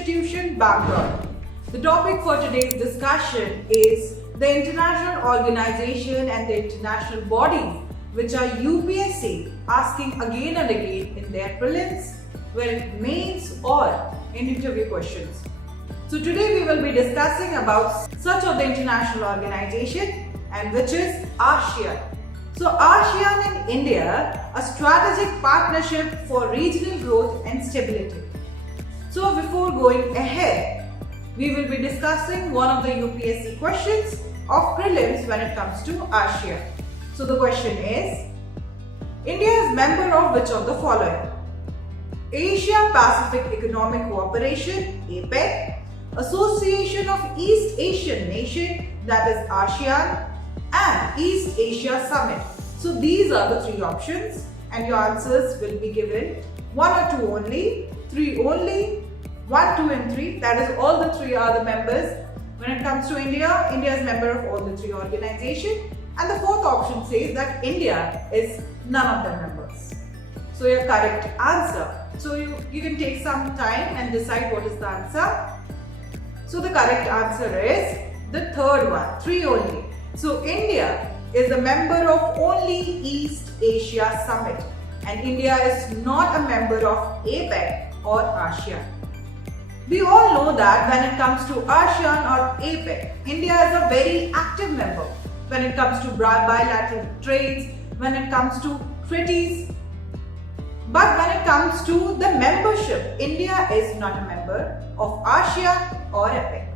institution background. The topic for today's discussion is the international organization and the international bodies which are UPSC asking again and again in their prelims, mains or in interview questions. So today we will be discussing about such of the international organization and which is ASEAN. So ASEAN and India, a strategic partnership for regional growth and stability. So before going ahead, we will be discussing one of the UPSC questions of prelims when it comes to ASEAN. So the question is, India is member of which of the following? Asia-Pacific Economic Cooperation, APEC, Association of East Asian Nations, that is ASEAN, and East Asia Summit. So these are the three options and your answers will be given 1 or 2 only, 3 only, 1, 2 and 3. That is all the 3 are the members. When it comes to India, India is member of all the 3 organizations. And the 4th option says that India is none of the members. So your correct answer. So you can take some time and decide what is the answer. So the correct answer is the 3rd one, 3 only. So India is a member of only East Asia Summit and India is not a member of APEC or ASEAN. We all know that when it comes to ASEAN or APEC, India is a very active member when it comes to bilateral trades, when it comes to treaties. But when it comes to the membership, India is not a member of ASEAN or APEC.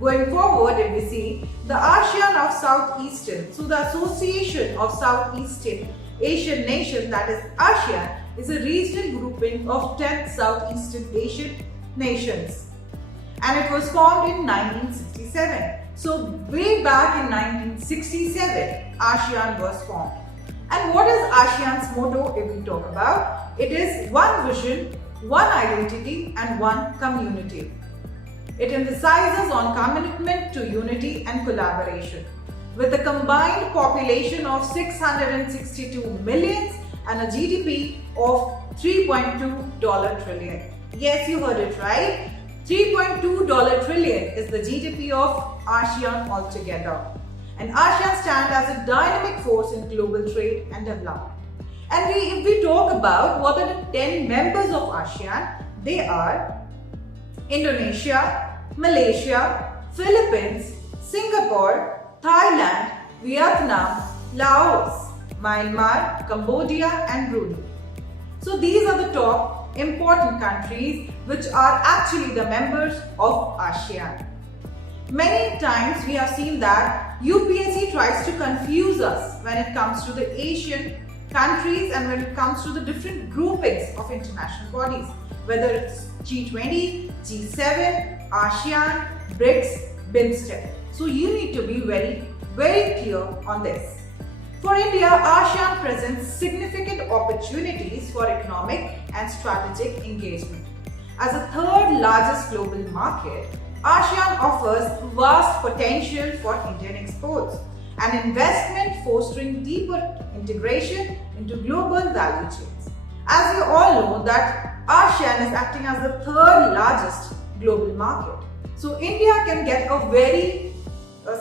Going forward, if we see the ASEAN of Southeastern, so the Association of Southeastern Asian Nations, that is ASEAN, is a regional grouping of 10 Southeastern Asian nations. And it was formed in 1967. So way back in 1967, ASEAN was formed. And what is ASEAN's motto if we talk about? It is one vision, one identity and one community. It emphasizes on commitment to unity and collaboration. With a combined population of 662 million and a GDP of $3.2 trillion. Yes, you heard it right. $3.2 trillion is the GDP of ASEAN altogether. And ASEAN stands as a dynamic force in global trade and development. And if we talk about what are the 10 members of ASEAN, they are Indonesia, Malaysia, Philippines, Singapore, Thailand, Vietnam, Laos, Myanmar, Cambodia and Brunei. So these are the top important countries which are actually the members of ASEAN. Many times we have seen that UPSC tries to confuse us when it comes to the Asian countries and when it comes to the different groupings of international bodies, whether it's G20, G7, ASEAN, BRICS, BIMSTEC. So you need to be very clear on this. For India, ASEAN presents significant opportunities for economic and strategic engagement. As a 3rd largest global market, ASEAN offers vast potential for Indian exports and investment fostering deeper integration into global value chains. As you all know that ASEAN is acting as the 3rd largest global market. So India can get a very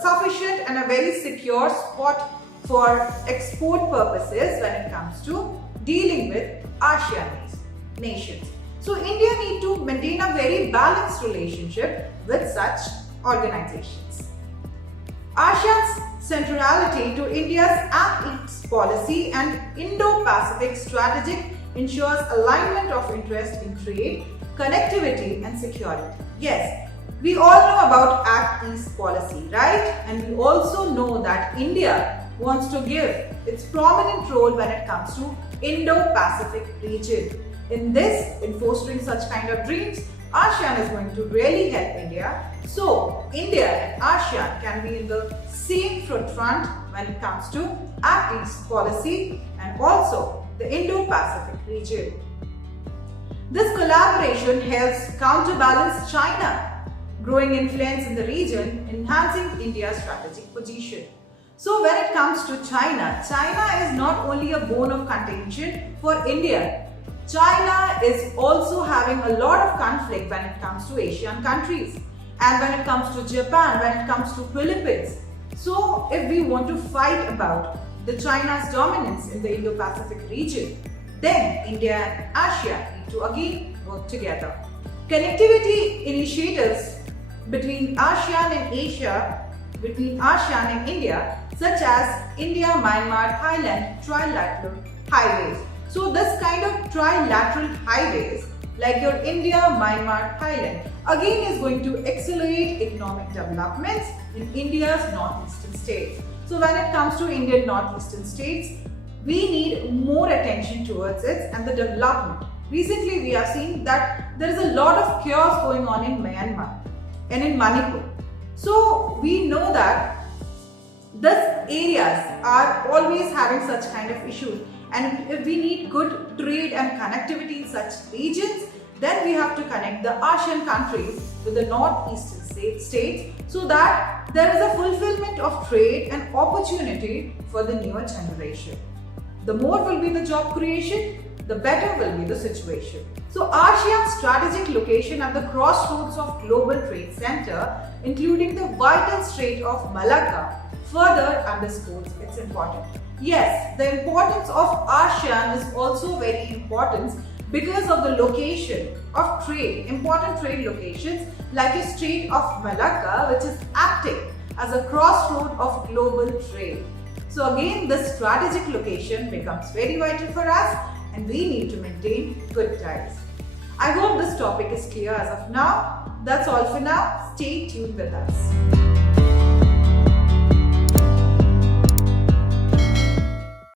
sufficient and a very secure spot for export purposes when it comes to dealing with ASEAN nations. So India needs to maintain a very balanced relationship with such organizations. ASEAN's centrality to India's Act East policy and Indo-Pacific strategy ensures alignment of interest in trade, connectivity and security. Yes, we all know about Act East policy, right? And we also know that India wants to give its prominent role when it comes to Indo-Pacific region. In fostering such kind of dreams, ASEAN is going to really help India. So India and ASEAN can be in the same front when it comes to Act East policy and also the Indo-Pacific region. This collaboration helps counterbalance China growing influence in the region, enhancing India's strategic position. So when it comes to China, China is not only a bone of contention for India. China is also having a lot of conflict when it comes to Asian countries, and when it comes to Japan, when it comes to Philippines. So if we want to fight about the China's dominance in the Indo-Pacific region, then India and ASEAN need to again work together. Connectivity initiatives between ASEAN and Asia, between ASEAN and India, such as India-Myanmar-Thailand Trilateral highways. So this kind of trilateral highways like your India-Myanmar-Thailand again is going to accelerate economic developments in India's northeastern states. So when it comes to Indian northeastern states, we need more attention towards it and the development. Recently we have seen that there is a lot of chaos going on in Myanmar and in Manipur. So we know that these areas are always having such kind of issues, and if we need good trade and connectivity in such regions, then we have to connect the ASEAN countries with the northeastern states so that there is a fulfillment of trade and opportunity for the newer generation. The more will be the job creation, the better will be the situation. So ASEAN's strategic location at the crossroads of global trade center, including the vital Strait of Malacca, further underscores its importance. Yes, the importance of ASEAN is also very important because of the location of trade, important trade locations like the Strait of Malacca, which is acting as a crossroad of global trade. So again, this strategic location becomes very vital for us, and we need to maintain good ties. I hope this topic is clear as of now. That's all for now. Stay tuned with us.